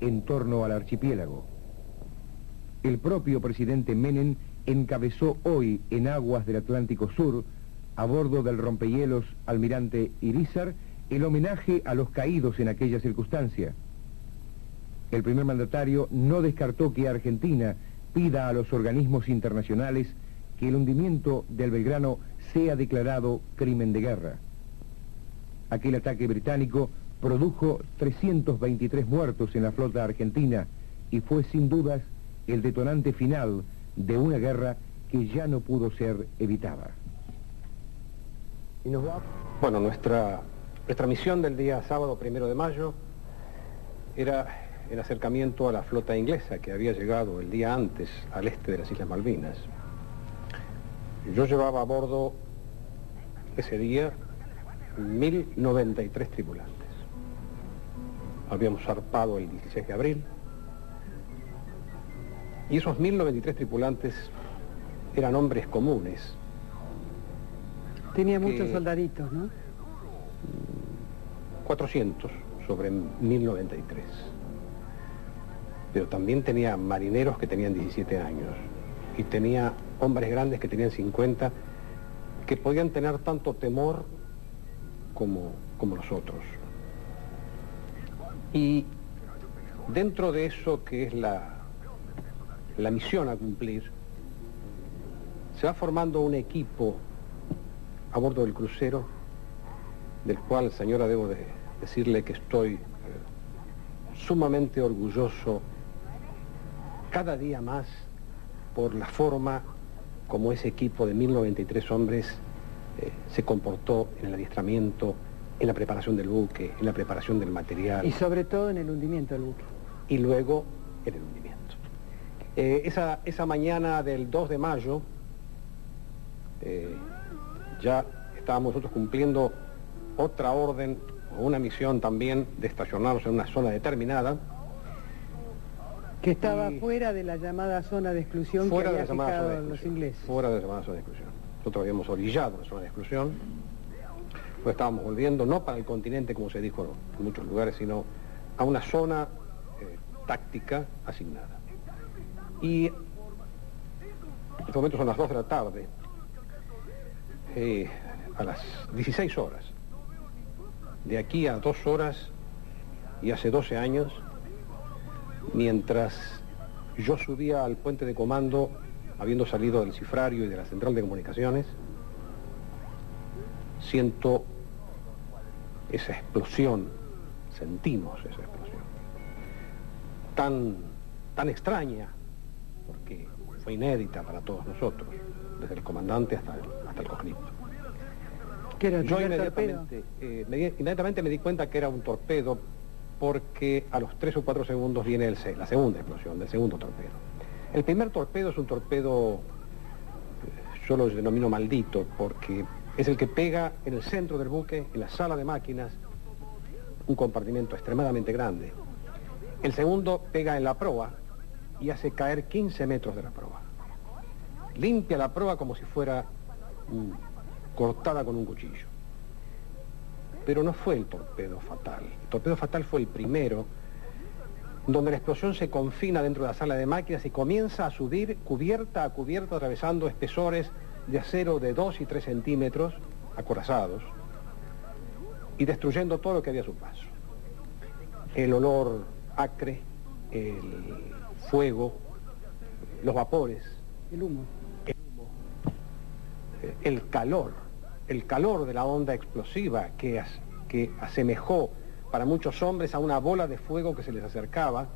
en torno al archipiélago. El propio presidente Menem encabezó hoy en aguas del Atlántico Sur, a bordo del rompehielos Almirante Irízar, el homenaje a los caídos en aquella circunstancia. El primer mandatario no descartó que Argentina pida a los organismos internacionales que el hundimiento del Belgrano sea declarado crimen de guerra. Aquel ataque británico produjo 323 muertos en la flota argentina y fue sin dudas el detonante final de una guerra que ya no pudo ser evitada. Bueno, nuestra misión del día sábado 1 de mayo era el acercamiento a la flota inglesa que había llegado el día antes al este de las Islas Malvinas. Yo llevaba a bordo ese día 1093 tripulantes. Habíamos zarpado el 16 de abril y esos 1093 tripulantes eran hombres comunes. Tenía muchos soldaditos, ¿no? 400 sobre 1093. Pero también tenía marineros que tenían 17 años y tenía hombres grandes que tenían 50, que podían tener tanto temor como nosotros. Y dentro de eso que es la misión a cumplir, se va formando un equipo a bordo del crucero, del cual, señora, debo de decirle que estoy sumamente orgulloso cada día más por la forma como ese equipo de 1093 hombres se comportó en el adiestramiento, en la preparación del buque, en la preparación del material. Y sobre todo en el hundimiento del buque. Y luego en el hundimiento. Esa mañana del 2 de mayo, ya estábamos nosotros cumpliendo otra orden o una misión también de estacionarnos en una zona determinada. Que estaba fuera de la llamada zona de exclusión que había fijado los ingleses. Fuera de la llamada zona de exclusión. Nosotros habíamos orillado la zona de exclusión, pues estábamos volviendo no para el continente, como se dijo en muchos lugares, sino a una zona táctica asignada. Y en este momento son las 2 de la tarde, a las 16 horas. De aquí a 2 horas y hace 12 años, mientras yo subía al puente de comando, habiendo salido del cifrario y de la central de comunicaciones, siento esa explosión, sentimos esa explosión, tan extraña, porque fue inédita para todos nosotros, desde el comandante hasta el cognito. ¿Qué era? Yo inmediatamente me di cuenta que era un torpedo, porque a los 3 o 4 segundos viene la segunda explosión del segundo torpedo. El primer torpedo es un torpedo, yo lo denomino maldito, porque es el que pega en el centro del buque, en la sala de máquinas, un compartimento extremadamente grande. El segundo pega en la proa y hace caer 15 metros de la proa. Limpia la proa como si fuera cortada con un cuchillo. Pero no fue el torpedo fatal. El torpedo fatal fue el primero, donde la explosión se confina dentro de la sala de máquinas y comienza a subir cubierta a cubierta, atravesando espesores de acero de 2 y 3 centímetros, acorazados, y destruyendo todo lo que había a su paso. El olor acre, el fuego, los vapores, el humo, el calor de la onda explosiva que asemejó para muchos hombres a una bola de fuego que se les acercaba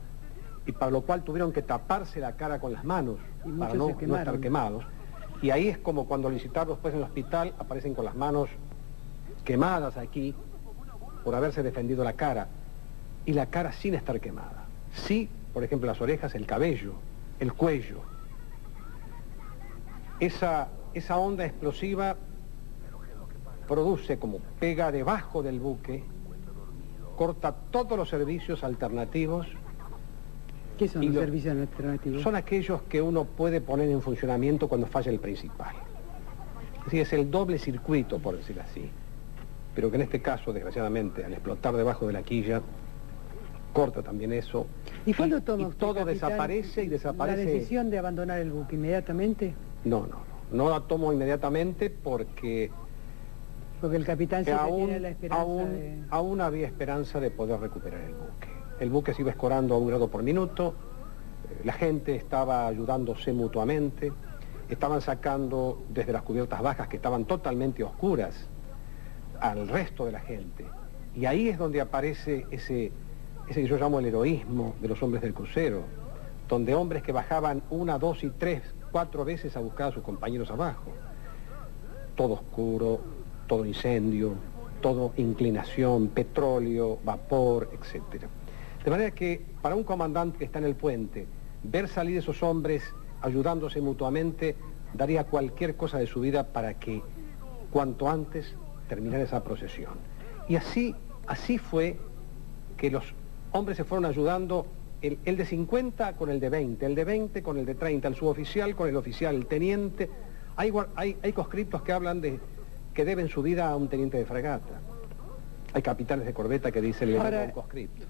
y para lo cual tuvieron que taparse la cara con las manos para no estar quemados. Y ahí es como cuando al visitarlos después en el hospital aparecen con las manos quemadas aquí por haberse defendido la cara, y la cara sin estar quemada. Sí, por ejemplo, las orejas, el cabello, el cuello. Esa onda explosiva produce, como pega debajo del buque, corta todos los servicios alternativos. ¿Qué son los servicios alternativos? Son aquellos que uno puede poner en funcionamiento cuando falla el principal. Es decir, es el doble circuito, por decir así. Pero que en este caso, desgraciadamente, al explotar debajo de la quilla, corta también eso. ¿Y cuándo toma y usted, todo capitán, desaparece y desaparece? la decisión de abandonar el buque inmediatamente? No la tomo inmediatamente porque el capitán siempre tiene la esperanza aún había esperanza de poder recuperar el buque. El buque se iba escorando a 1 grado por minuto, la gente estaba ayudándose mutuamente, estaban sacando desde las cubiertas bajas, que estaban totalmente oscuras, al resto de la gente. Y ahí es donde aparece ese que yo llamo el heroísmo de los hombres del crucero, donde hombres que bajaban 1, 2 y 3, 4 veces a buscar a sus compañeros abajo. Todo oscuro, todo incendio, todo inclinación, petróleo, vapor, etc. De manera que para un comandante que está en el puente, ver salir esos hombres ayudándose mutuamente, daría cualquier cosa de su vida para que cuanto antes terminara esa procesión. Y así fue que los hombres se fueron ayudando, el de 50 con el de 20, el de 20 con el de 30, el suboficial con el oficial, el teniente. Hay conscriptos que hablan de que deben su vida a un teniente de fragata. Hay capitanes de corbeta que dicen le debo a un conscripto.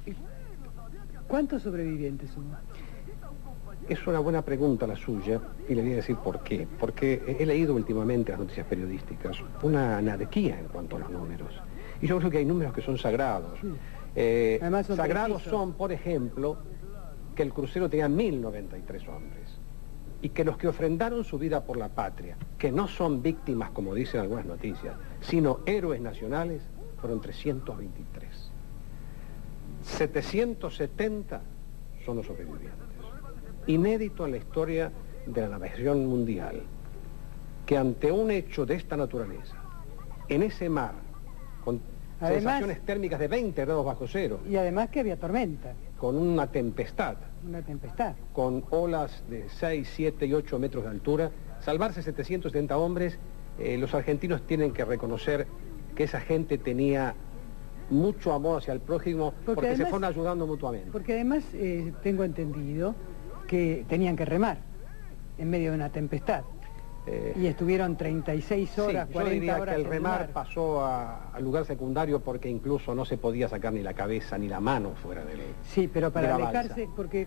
¿Cuántos sobrevivientes hubo? Es una buena pregunta la suya, y le voy a decir por qué. Porque he leído últimamente las noticias periodísticas una anarquía en cuanto a los números. Y yo creo que hay números que son sagrados. Sí. Sagrados son, por ejemplo, que el crucero tenía 1093 hombres. Y que los que ofrendaron su vida por la patria, que no son víctimas, como dicen algunas noticias, sino héroes nacionales, fueron 323. 770 son los sobrevivientes. Inédito en la historia de la navegación mundial, que ante un hecho de esta naturaleza, en ese mar, con sensaciones térmicas de 20 grados bajo cero. Y además que había tormenta. Con una tempestad. Una tempestad. Con olas de 6, 7 y 8 metros de altura. Salvarse 770 hombres, los argentinos tienen que reconocer que esa gente tenía mucho amor hacia el prójimo porque además, se fueron ayudando mutuamente. Porque además tengo entendido que tenían que remar en medio de una tempestad. Y estuvieron 36 horas, sí, 40 yo diría horas que el remar pasó al lugar secundario porque incluso no se podía sacar ni la cabeza ni la mano fuera del. Sí, pero para alejarse, porque,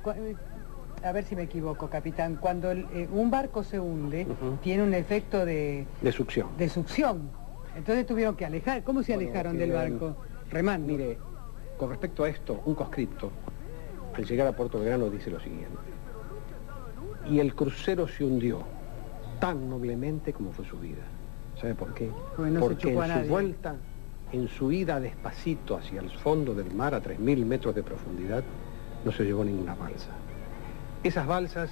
a ver si me equivoco, capitán, cuando un barco se hunde, tiene un efecto de succión. De succión. Entonces tuvieron que alejar. ¿Cómo se alejaron del barco? Remando. Mire, con respecto a esto, un conscripto, al llegar a Puerto Belgrano, dice lo siguiente: y el crucero se hundió tan noblemente como fue su vida. ¿Sabe por qué? Porque en su vuelta, en su ida despacito hacia el fondo del mar a 3000 metros de profundidad, no se llevó ninguna balsa. Esas balsas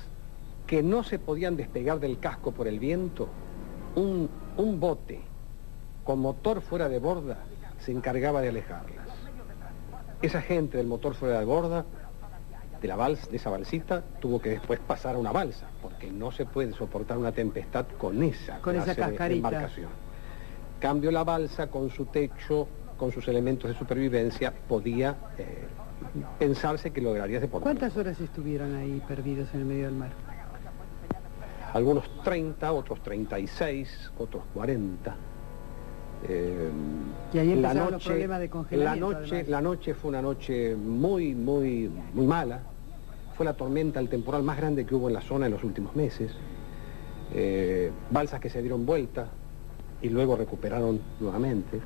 que no se podían despegar del casco por el viento, un bote con motor fuera de borda se encargaba de alejarlas. Esa gente del motor fuera de borda, de esa balsita, tuvo que después pasar a una balsa, porque no se puede soportar una tempestad con esa cascarita de embarcación. Cambio la balsa con su techo, con sus elementos de supervivencia, podía pensarse que lograría de por ¿Cuántas horas estuvieron ahí perdidos en el medio del mar? Algunos 30, otros 36, otros 40. Y ahí empezaron los problemas de congelamiento. La noche fue una noche muy mala. Fue la tormenta, el temporal más grande que hubo en la zona en los últimos meses. Balsas que se dieron vuelta y luego recuperaron nuevamente.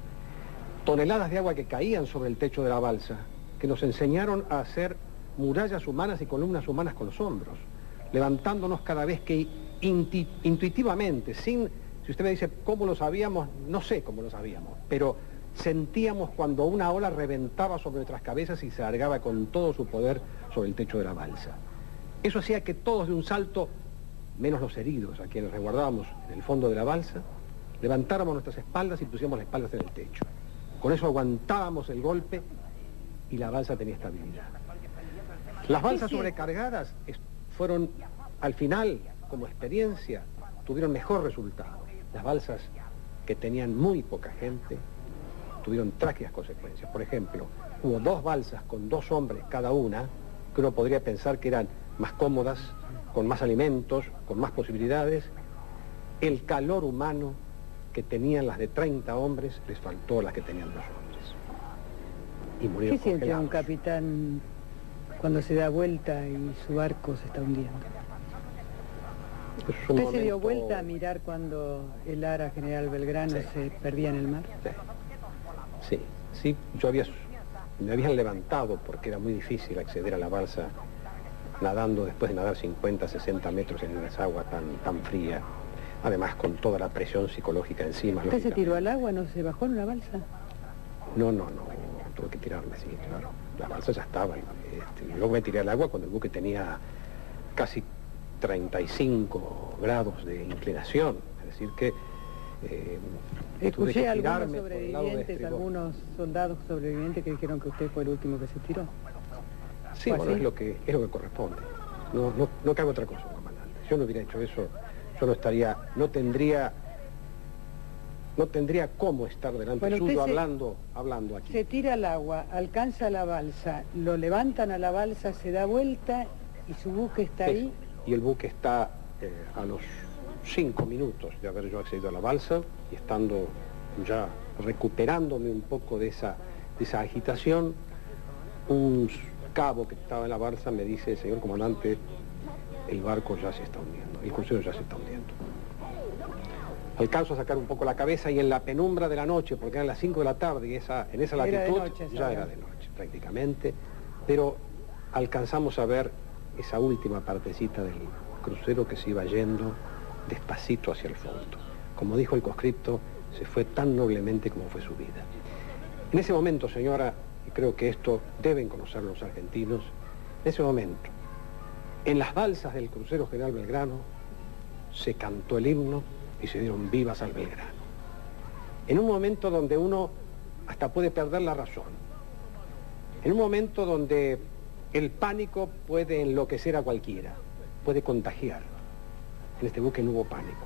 Toneladas de agua que caían sobre el techo de la balsa, que nos enseñaron a hacer murallas humanas y columnas humanas con los hombros, levantándonos cada vez que intuitivamente, si usted me dice cómo lo sabíamos, no sé cómo lo sabíamos, pero sentíamos cuando una ola reventaba sobre nuestras cabezas y se alargaba con todo su poder sobre el techo de la balsa. Eso hacía que todos de un salto, menos los heridos a quienes resguardábamos en el fondo de la balsa, levantáramos nuestras espaldas y pusiéramos las espaldas en el techo. Con eso aguantábamos el golpe y la balsa tenía estabilidad. Las balsas sobrecargadas fueron, al final, como experiencia, tuvieron mejor resultado. Las balsas que tenían muy poca gente tuvieron trágicas consecuencias. Por ejemplo, hubo 2 balsas con 2 hombres cada una, que uno podría pensar que eran más cómodas, con más alimentos, con más posibilidades. El calor humano que tenían las de 30 hombres les faltó a las que tenían 2 hombres. Y murieron ¿Qué siente congelados. un capitán cuando se da vuelta y su barco se está hundiendo. ¿Usted se dio vuelta a mirar cuando el Ara General Belgrano se perdía en el mar? Sí, me habían levantado porque era muy difícil acceder a la balsa nadando después de nadar 50, 60 metros en esa agua tan fría, además con toda la presión psicológica encima. ¿Usted se tiró al agua, no se bajó en una balsa? No, tuve que tirarme, sí, claro. La balsa ya estaba. Luego me tiré al agua cuando el buque tenía casi 35 grados de inclinación, es decir que... Escuché a algunos sobrevivientes, algunos soldados sobrevivientes que dijeron que usted fue el último que se tiró. Sí, bueno, es lo que corresponde. No cabe otra cosa, comandante. Yo no hubiera hecho eso, yo no tendría cómo estar delante suyo hablando aquí. Se tira al agua, alcanza la balsa, lo levantan a la balsa, se da vuelta y su buque está ahí. Y el buque está a los 5 minutos de haber yo accedido a la balsa y estando ya recuperándome un poco de esa agitación, un cabo que estaba en la balsa me dice: señor comandante, el barco ya se está hundiendo, el crucero ya se está hundiendo. Alcanzo a sacar un poco la cabeza y en la penumbra de la noche, porque eran las 5 de la tarde y en esa latitud ya era de noche prácticamente, pero alcanzamos a ver esa última partecita del crucero que se iba yendo despacito hacia el fondo. Como dijo el conscripto, se fue tan noblemente como fue su vida. En ese momento, señora, y creo que esto deben conocer los argentinos, en ese momento, en las balsas del crucero General Belgrano, se cantó el himno y se dieron vivas al Belgrano. En un momento donde uno hasta puede perder la razón, en un momento donde el pánico puede enloquecer a cualquiera, puede contagiar. En este buque no hubo pánico.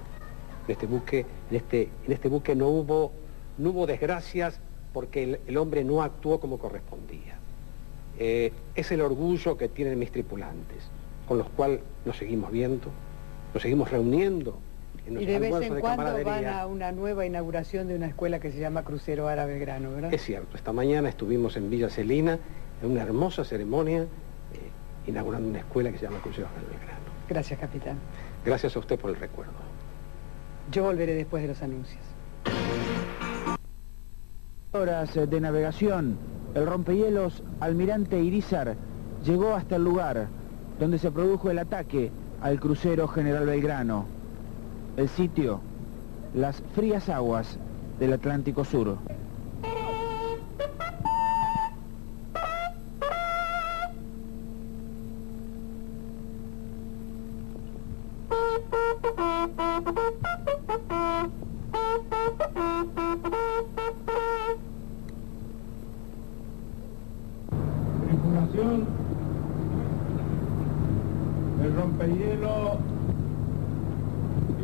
En este buque no hubo desgracias porque el hombre no actuó como correspondía. Es el orgullo que tienen mis tripulantes, con los cuales nos seguimos viendo, nos seguimos reuniendo en los almuerzos de camaradería. Y de vez en cuando van a una nueva inauguración de una escuela que se llama Crucero Ara Belgrano, ¿verdad? Es cierto, esta mañana estuvimos en Villa Celina en una hermosa ceremonia inaugurando una escuela que se llama Crucero Ara Belgrano. Gracias, capitán. Gracias a usted por el recuerdo. Yo volveré después de los anuncios. Horas de navegación, el rompehielos Almirante Irízar llegó hasta el lugar donde se produjo el ataque al crucero General Belgrano. El sitio, las frías aguas del Atlántico Sur. Tripulación del rompehielo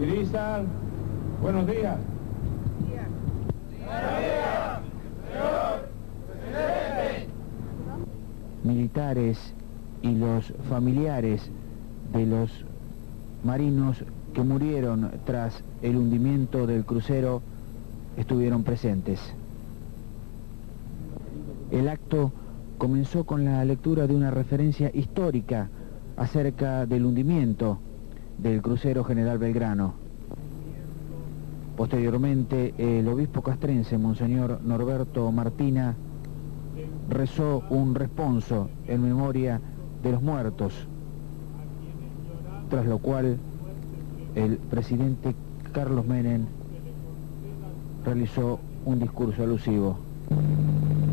Irízar, buenos días. Militares y los familiares de los marinos que murieron tras el hundimiento del crucero estuvieron presentes. El acto comenzó con la lectura de una referencia histórica acerca del hundimiento del crucero General Belgrano. Posteriormente, el obispo castrense, Monseñor Norberto Martina, rezó un responso en memoria de los muertos, tras lo cual el presidente Carlos Menem realizó un discurso alusivo.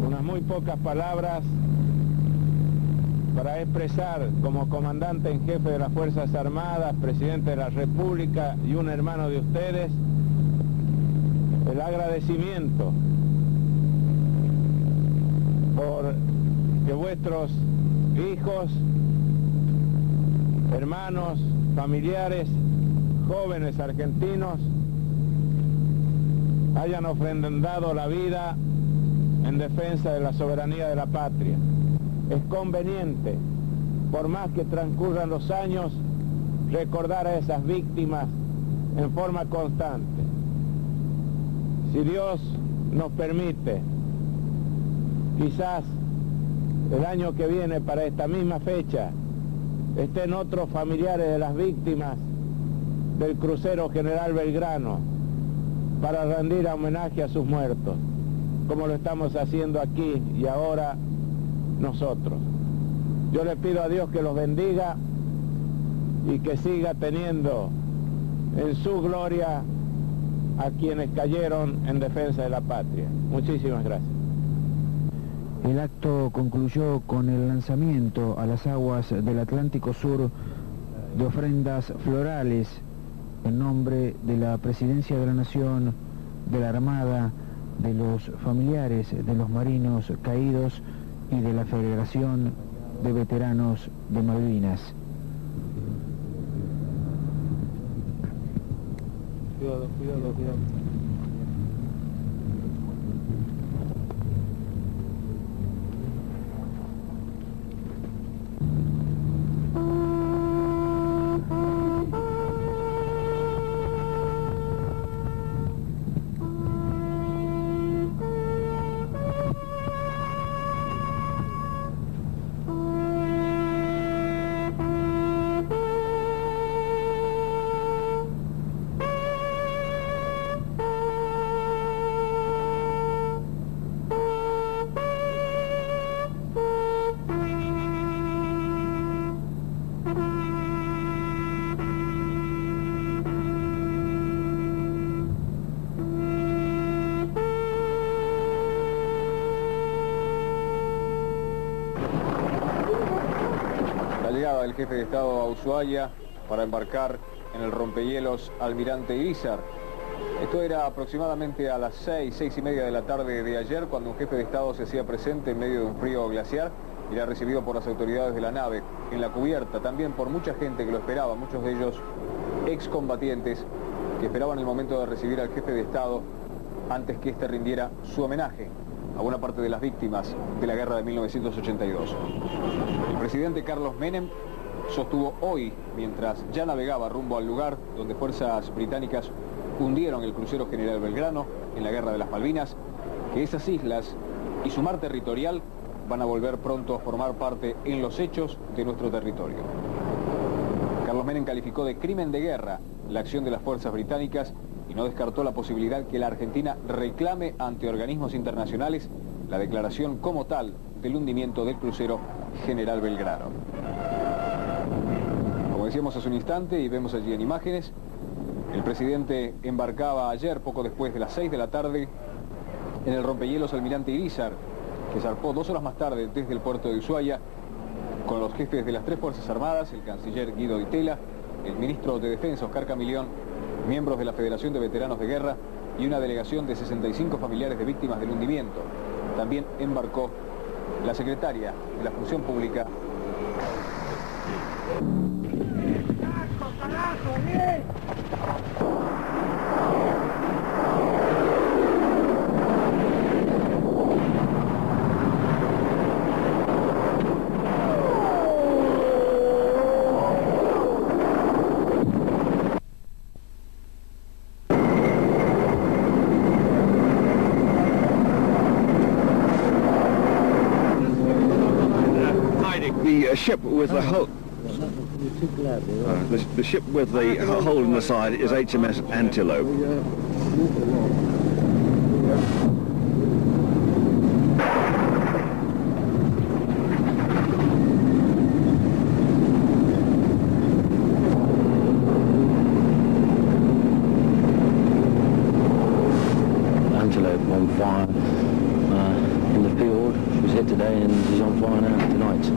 Unas muy pocas palabras para expresar como comandante en jefe de las Fuerzas Armadas, presidente de la República y un hermano de ustedes, el agradecimiento por que vuestros hijos, hermanos, familiares, jóvenes argentinos hayan ofrendado la vida en defensa de la soberanía de la patria. Es conveniente, por más que transcurran los años, recordar a esas víctimas en forma constante. Si Dios nos permite, quizás el año que viene, para esta misma fecha, estén otros familiares de las víctimas del crucero General Belgrano para rendir homenaje a sus muertos, como lo estamos haciendo aquí y ahora nosotros. Yo le pido a Dios que los bendiga y que siga teniendo en su gloria a quienes cayeron en defensa de la patria. Muchísimas gracias. El acto concluyó con el lanzamiento a las aguas del Atlántico Sur de ofrendas florales en nombre de la Presidencia de la Nación, de la Armada, de los familiares de los marinos caídos y de la Federación de Veteranos de Malvinas. Cuidado, cuidado, cuidado. La llegada del jefe de Estado a Ushuaia para embarcar en el rompehielos Almirante Irízar. Esto era aproximadamente a las 6:30 de la tarde de ayer, cuando un jefe de Estado se hacía presente en medio de un frío glaciar y era recibido por las autoridades de la nave en la cubierta, también por mucha gente que lo esperaba, muchos de ellos excombatientes que esperaban el momento de recibir al jefe de Estado antes que éste rindiera su homenaje a buena parte de las víctimas de la guerra de 1982. El presidente Carlos Menem sostuvo hoy, mientras ya navegaba rumbo al lugar donde fuerzas británicas hundieron el crucero General Belgrano en la guerra de las Malvinas, que esas islas y su mar territorial van a volver pronto a formar parte en los hechos de nuestro territorio. Carlos Menem calificó de crimen de guerra la acción de las fuerzas británicas y no descartó la posibilidad que la Argentina reclame ante organismos internacionales la declaración como tal del hundimiento del crucero General Belgrano. Como decíamos hace un instante y vemos allí en imágenes, el presidente embarcaba ayer, poco después de las 6 de la tarde, en el rompehielos Almirante Irízar, que zarpó 2 horas más tarde desde el puerto de Ushuaia, con los jefes de las 3 Fuerzas Armadas, el canciller Guido Di Tella, el ministro de Defensa Oscar Camilión, miembros de la Federación de Veteranos de Guerra y una delegación de 65 familiares de víctimas del hundimiento. También embarcó la secretaria de la Función Pública. The ship with the hole. The ship with the hole in the side is HMS Antelope. Antelope on fire in the field. She was hit today and she's on fire now tonight.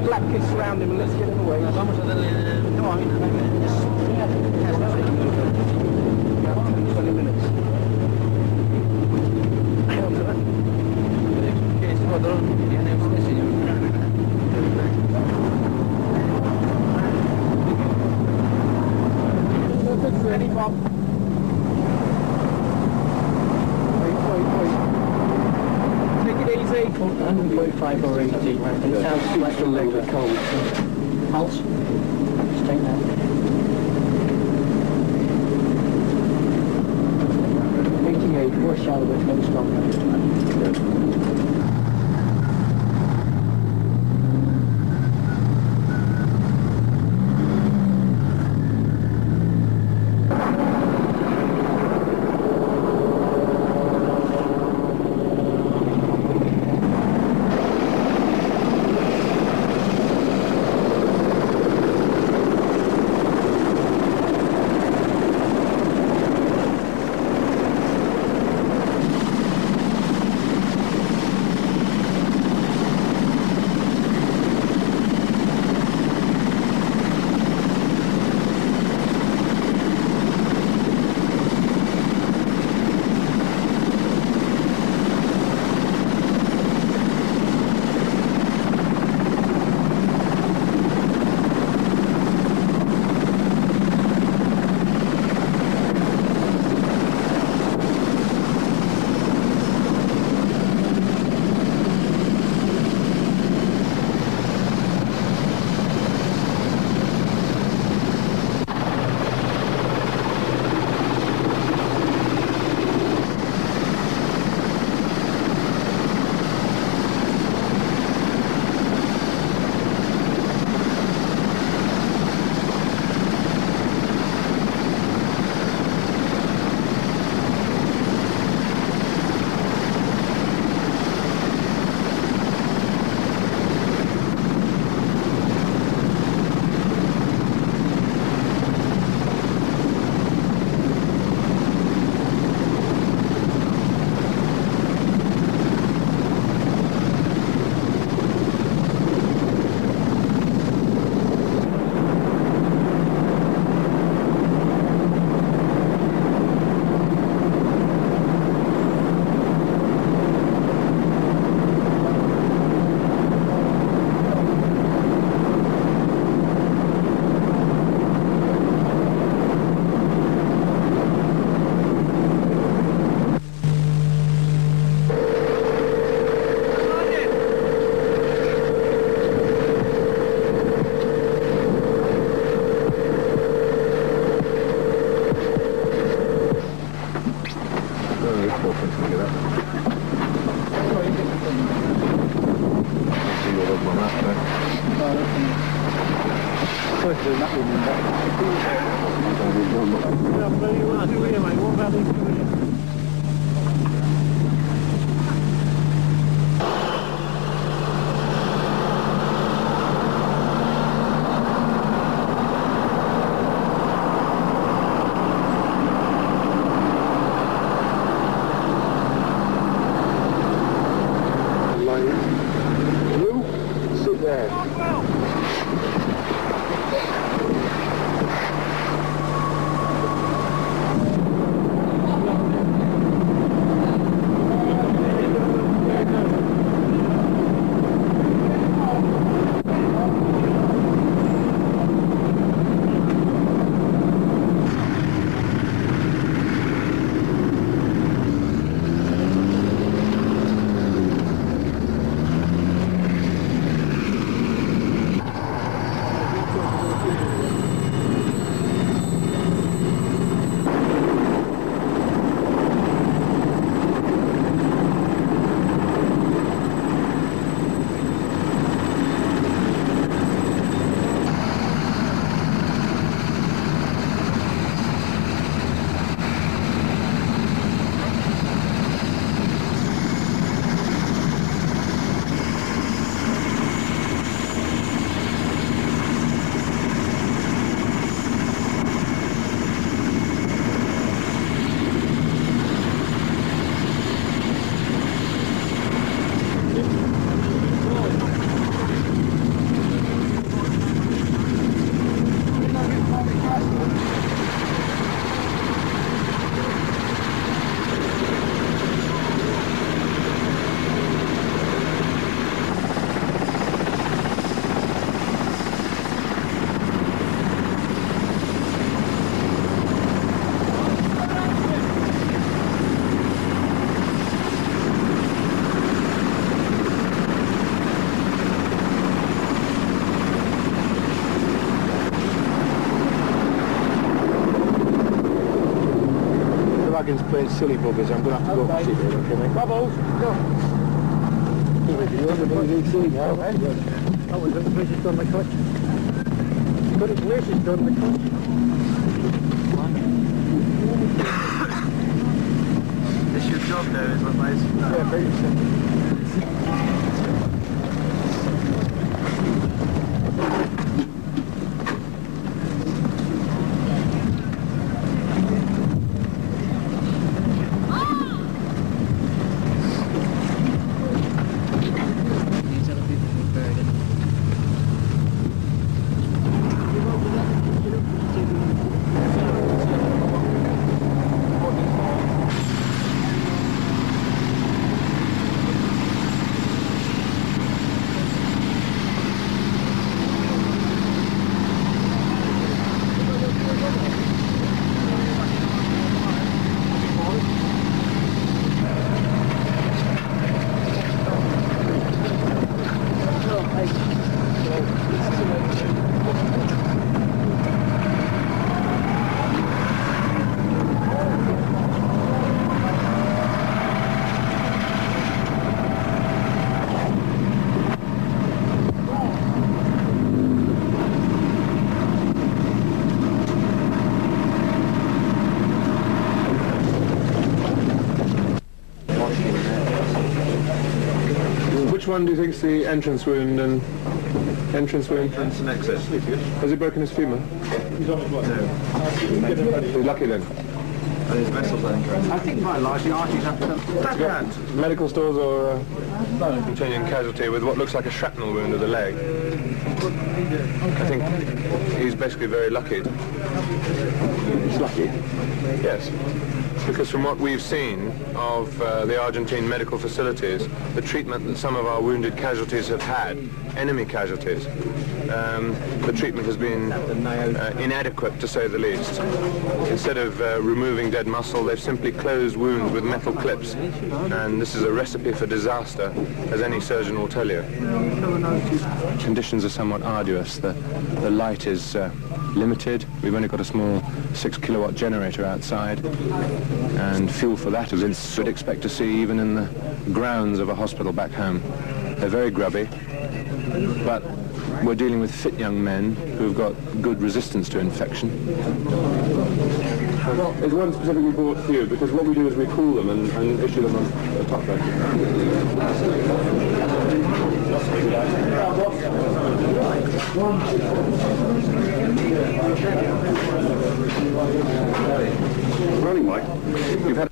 black kids surround him and let's get him away. Vamos a darle... No, I mean, 20 minutes. ¿Qué es otro? Tiene usted, señor. Ready, Bob? Wait. Take it easy. 145 or 80. It sounds like a little bit cold. Pulse. Stay there. More shallow, but no stronger. Muggins playing silly buggers. I'm going to have to go and sit here, okay, mate? Bubbles, go. Oh, we've got the places on the clutch. You've got his laces on the clutch. This your job there, is it, mate? Yeah, very simple. Which one do you think is the entrance wound and entrance wound? Entrance and exit. Has he broken his femur? No. He's lucky then. And his vessels entrance. I think by large the arteries have to come. Medical stores or Ukrainian casualty with what looks like a shrapnel wound to the leg. I think he's basically very lucky. He's lucky? Yes. Because from what we've seen of the Argentine medical facilities, the treatment that some of our wounded casualties have had, enemy casualties, the treatment has been inadequate, to say the least. Instead of removing dead muscle, they've simply closed wounds with metal clips. And this is a recipe for disaster, as any surgeon will tell you. Conditions are somewhat arduous. The light is limited. We've only got a small 6 kilowatt generator outside, and fuel for that is we'd expect to see even in the grounds of a hospital back home. They're very grubby, but we're dealing with fit young men who've got good resistance to infection. Well, there's one specifically bought for you, because what we do is we cool them and issue them on the top bed. Running, Mike. You've had...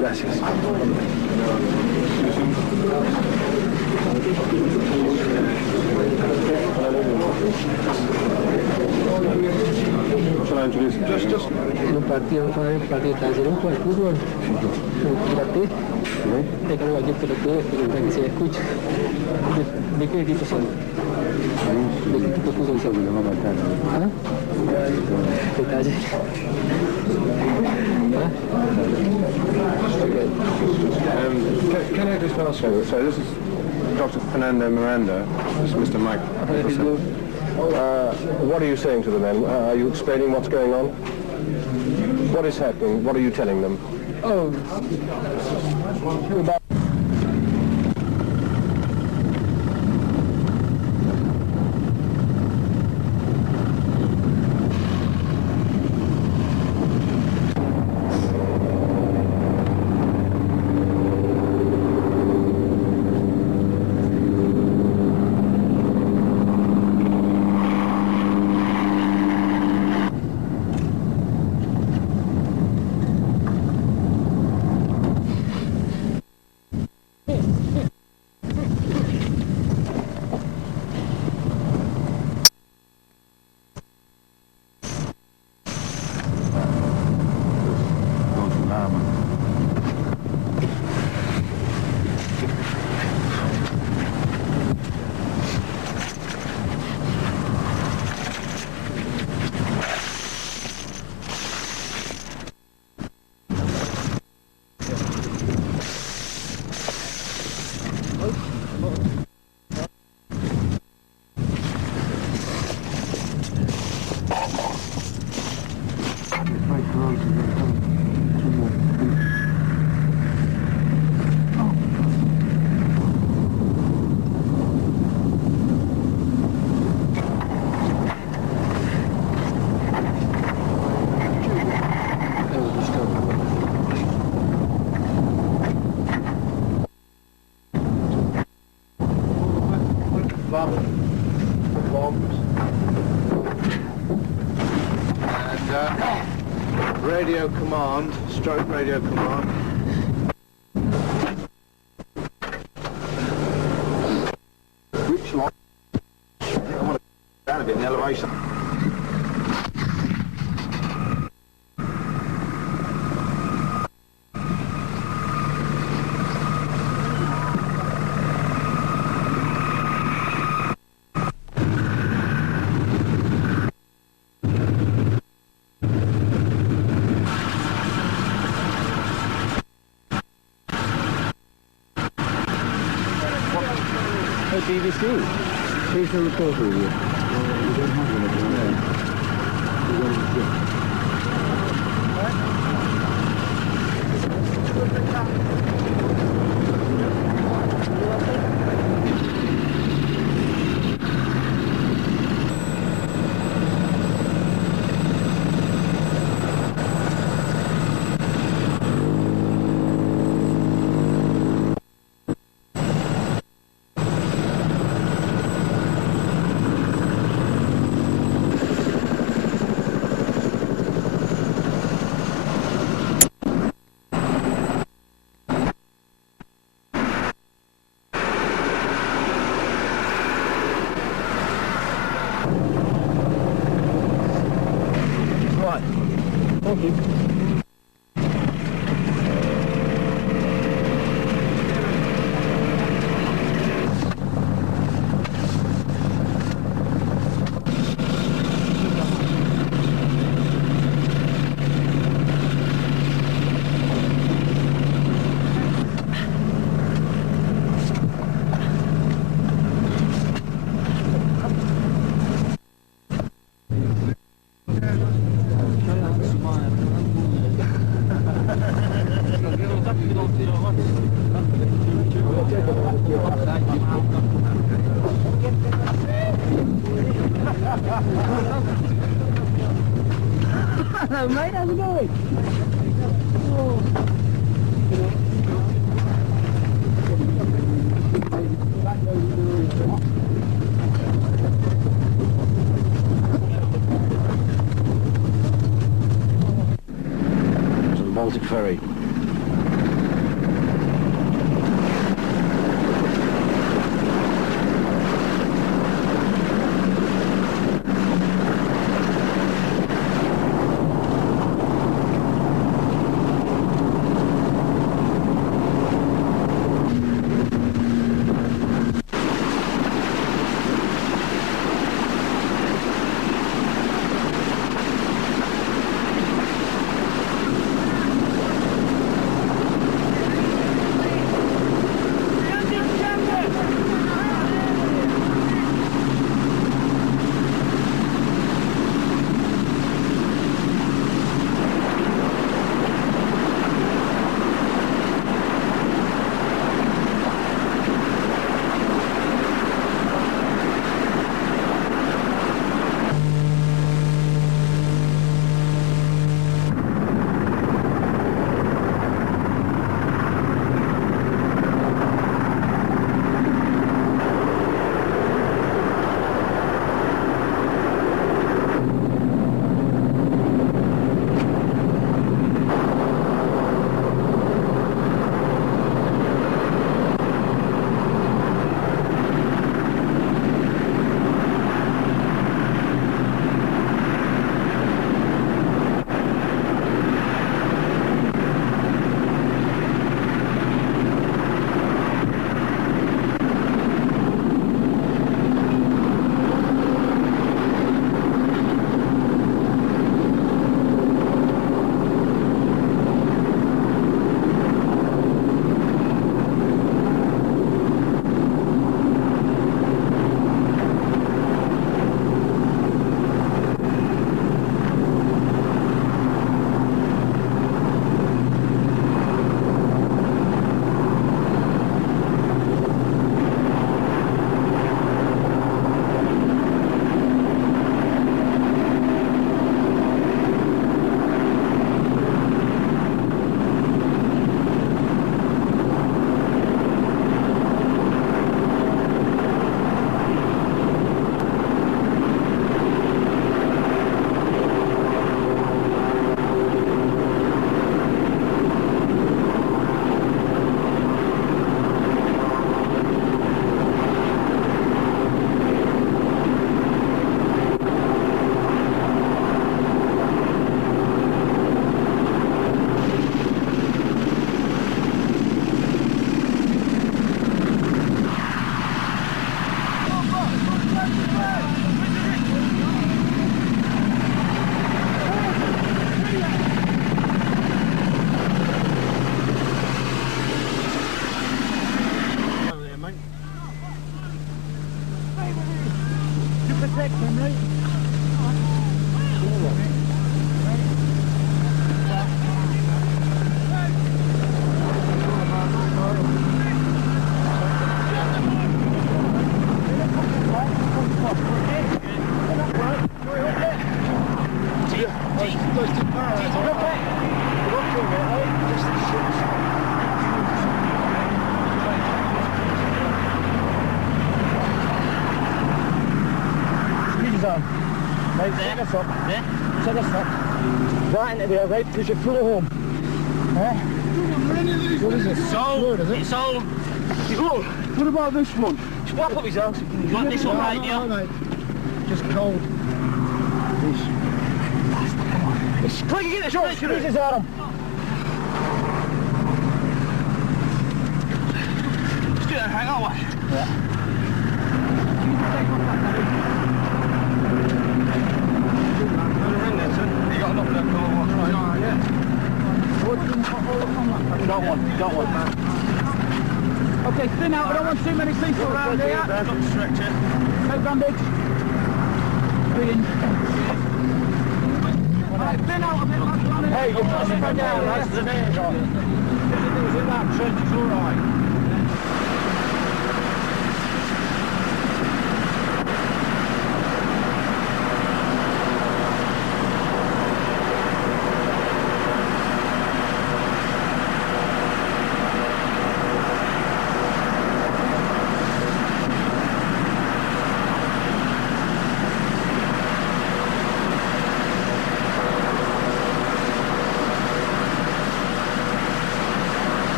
Gracias. Just un partido trasero al fútbol. Te cargo aquí para que se escuche. ¿De qué equipo son? ¿De qué equipo fútbol son? ¿Ah? Detalle. Can I just ask you, so this is Dr. Fernando Miranda, this is Mr. Mike. What are you saying to the men? Are you explaining what's going on? What is happening? What are you telling them? Oh, bombs. And radio command, stroke radio command. Which line? I want to go down a bit in the elevation. BBC. Who's the reporter with you? We don't have one Thank you. Hello mate, how's it going? To the Baltic Ferry. section, mate. Right, take us up. Yeah? Take us up. Right into there, right, because you're full of home. Eh? What is it? Sold. Is it? It's old. Oh, what about this one? Swap up his house. You want this one right here? No, just cold. This. It's quick, get the short squeeze his arm. Let's do that, hang on, watch. Yeah. Don't want that. Okay, thin out, I don't want too many people around here. Stretcher. No bandage. Breathing. Thin out a bit, lads. Hey, you're pushing back down, lads. There's an air on. Everything's in that trench, it's alright.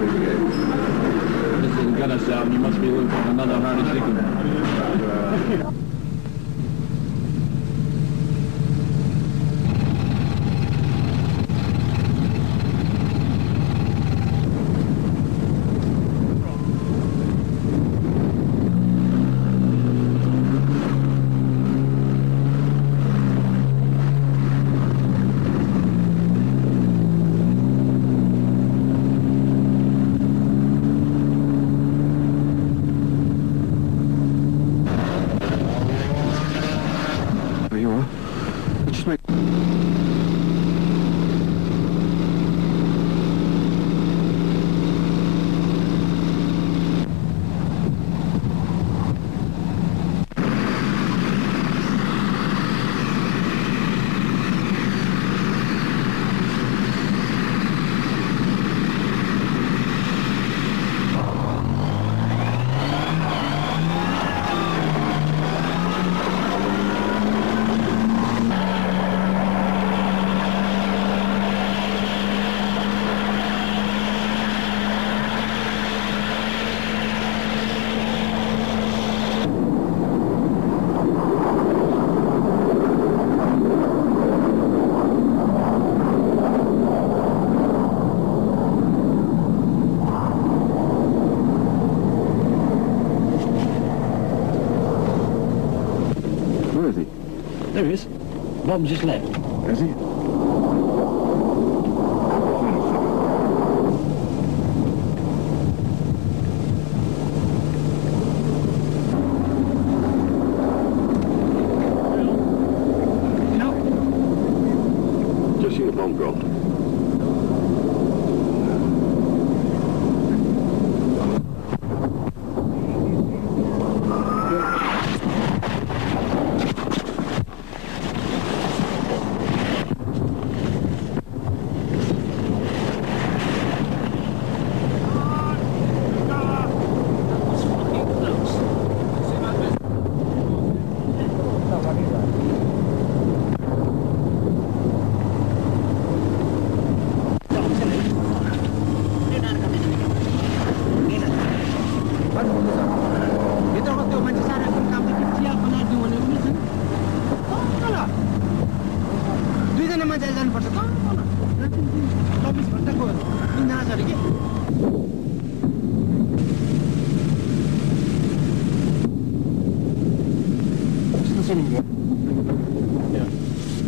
This isn't gonna sound. You must be looking for another harness chicken. There he is. Bob's just left. Is he? Just seen a bomb drop.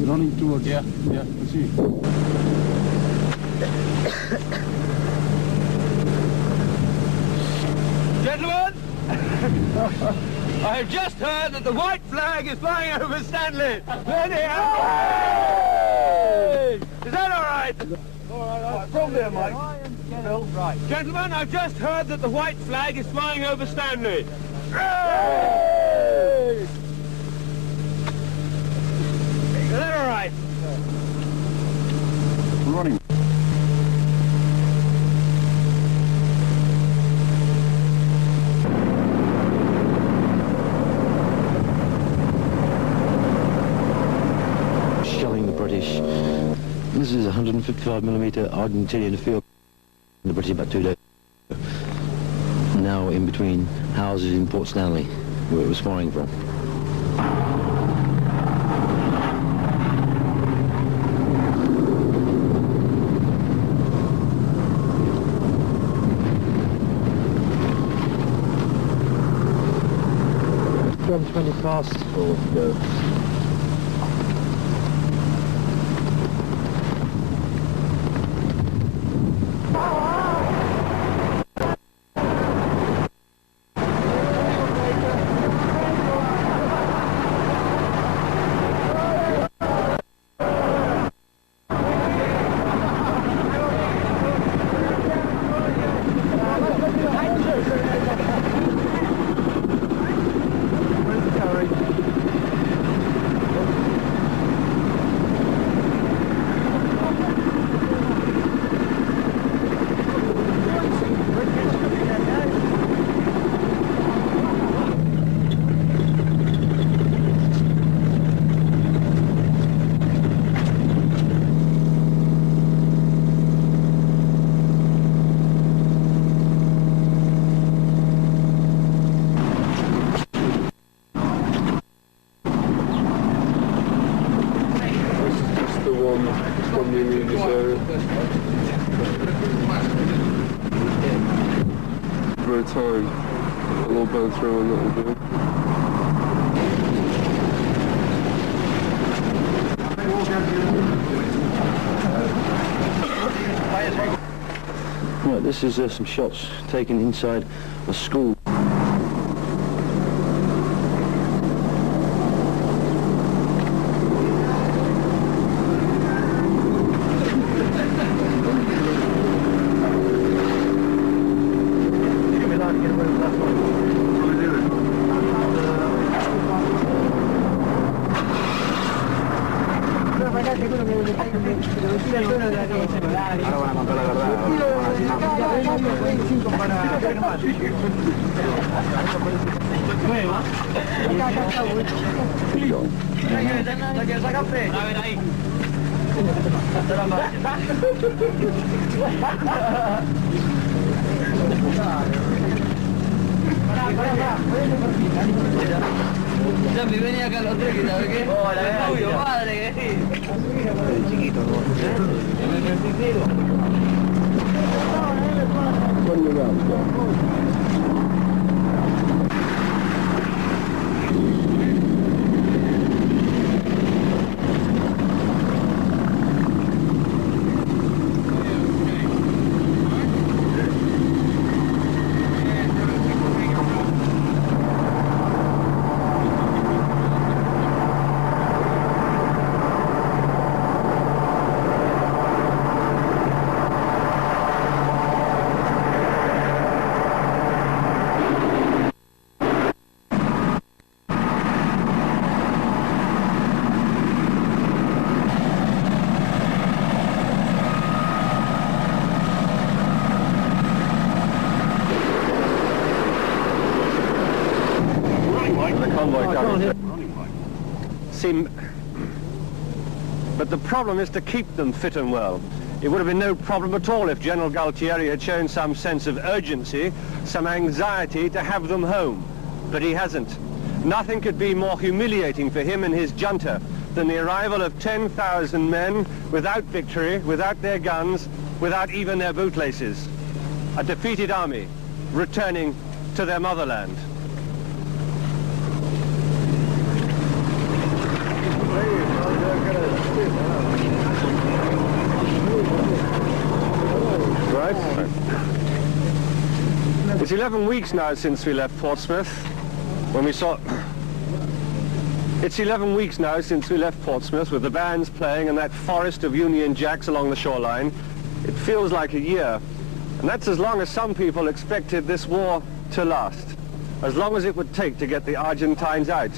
Running towards, yeah, I see. Gentlemen, I have just heard that the white flag is flying over Stanley. Is that all right? All right, from there, Mike. Right. Gentlemen, I've just heard that the white flag is flying over Stanley. Is that all right? Running. Shelling the British. This is 155mm Argentinian field. The British about 2 days. Now in between houses in Port Stanley, where it was firing from. From 20 past. Oh, no. this area. Very tired. A little bit through a little bit. Right, this is some shots taken inside a school. Sammy, vení acá los tres, ¿sabes qué? Hola, tuyo, padre, ¿qué? Chiquito, ¿no? But the problem is to keep them fit and well. It would have been no problem at all if General Galtieri had shown some sense of urgency, some anxiety to have them home. But he hasn't. Nothing could be more humiliating for him and his junta than the arrival of 10,000 men without victory, without their guns, without even their bootlaces. A defeated army returning to their motherland. It's 11 weeks now since we left Portsmouth. It's 11 weeks now since we left Portsmouth with the bands playing and that forest of Union Jacks along the shoreline. It feels like a year. And that's as long as some people expected this war to last. As long as it would take to get the Argentines out.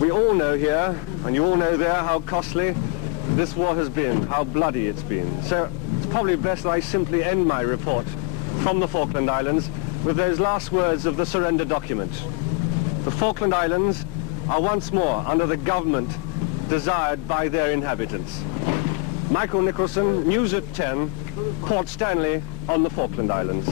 We all know here, and you all know there, how costly this war has been, how bloody it's been. So it's probably best that I simply end my report from the Falkland Islands with those last words of the surrender document. The Falkland Islands are once more under the government desired by their inhabitants. Michael Nicholson, News at 10, Port Stanley on the Falkland Islands.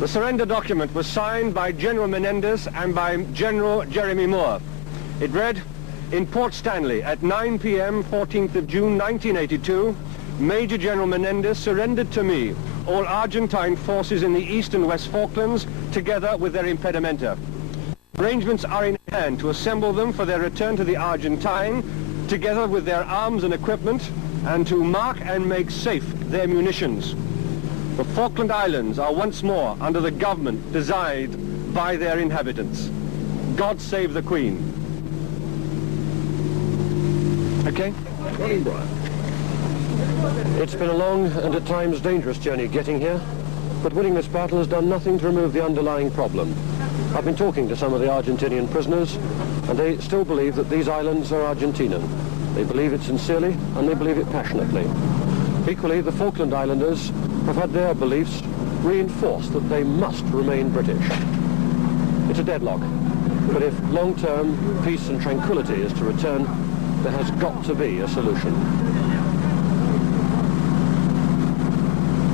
The surrender document was signed by General Menendez and by General Jeremy Moore. It read, in Port Stanley at 9 p.m. 14th of June 1982, Major General Menendez surrendered to me all Argentine forces in the East and West Falklands together with their impedimenta. Arrangements are in hand to assemble them for their return to the Argentine together with their arms and equipment and to mark and make safe their munitions. The Falkland Islands are once more under the government desired by their inhabitants. God save the Queen. Okay? It's been a long and at times dangerous journey getting here, but winning this battle has done nothing to remove the underlying problem. I've been talking to some of the Argentinian prisoners, and they still believe that these islands are Argentinian. They believe it sincerely, and they believe it passionately. Equally, the Falkland Islanders have had their beliefs reinforced that they must remain British. It's a deadlock. But if long-term peace and tranquility is to return, there has got to be a solution.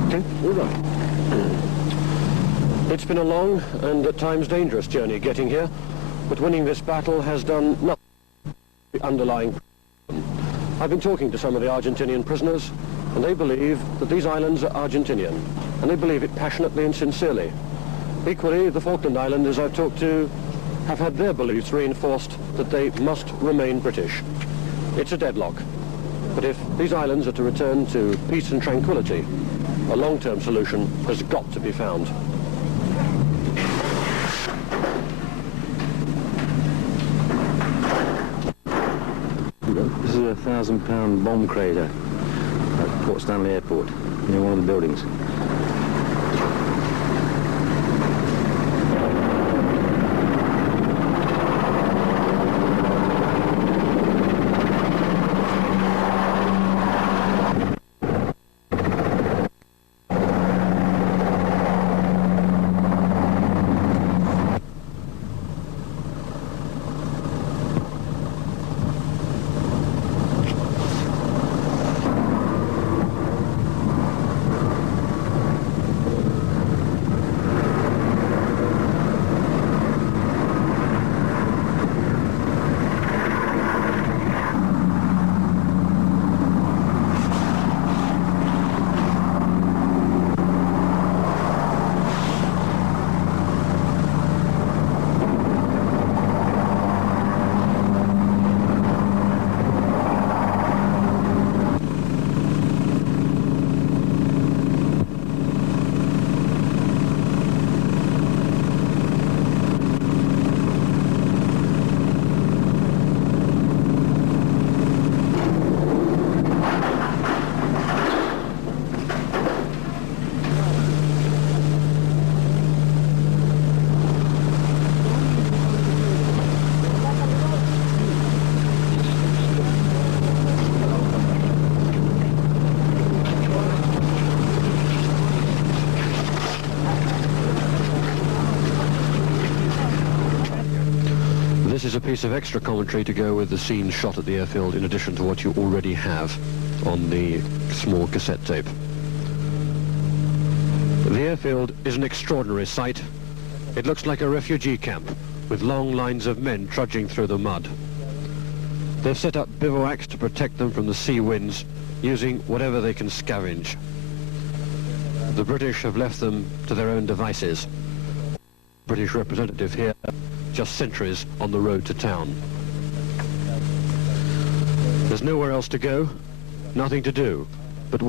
Okay, all right. It's been a long and at times dangerous journey getting here, but winning this battle has done nothing to the underlying problem. I've been talking to some of the Argentinian prisoners, and they believe that these islands are Argentinian, and they believe it passionately and sincerely. Equally, the Falkland Islanders I've talked to have had their beliefs reinforced that they must remain British. It's a deadlock, but if these islands are to return to peace and tranquility, a long-term solution has got to be found. This is a 1,000-pound bomb crater at Port Stanley Airport, near one of the buildings. This is a piece of extra commentary to go with the scenes shot at the airfield in addition to what you already have on the small cassette tape. The airfield is an extraordinary sight. It looks like a refugee camp with long lines of men trudging through the mud. They've set up bivouacs to protect them from the sea winds, using whatever they can scavenge. The British have left them to their own devices. British representative here, just sentries on the road to town. There's nowhere else to go, nothing to do, but